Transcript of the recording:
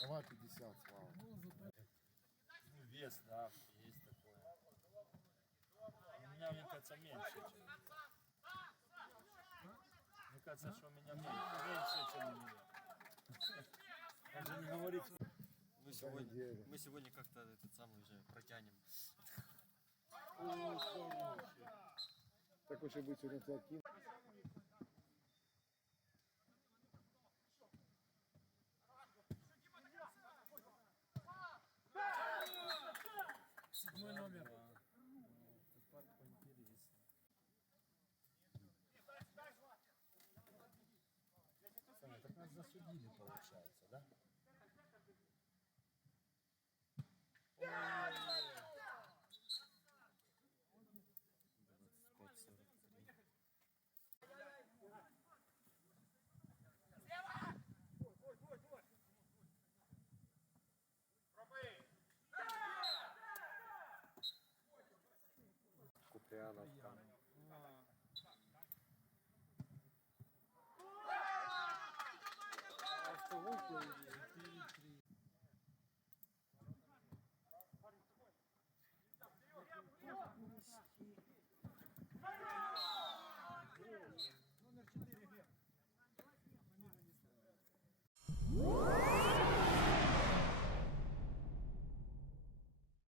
Давай 50, Слава. Ну, вес, да, есть такое. У меня, мне кажется, меньше, чем... Мне кажется, что у меня мен- меньше, чем у нее. Он же не говорит, Мы сегодня, мы сегодня как-то этот самый уже протянем. Так хоче бути сьогодні тебе кін. седьмой номер. Нас засудили, получается, да? Купряновка.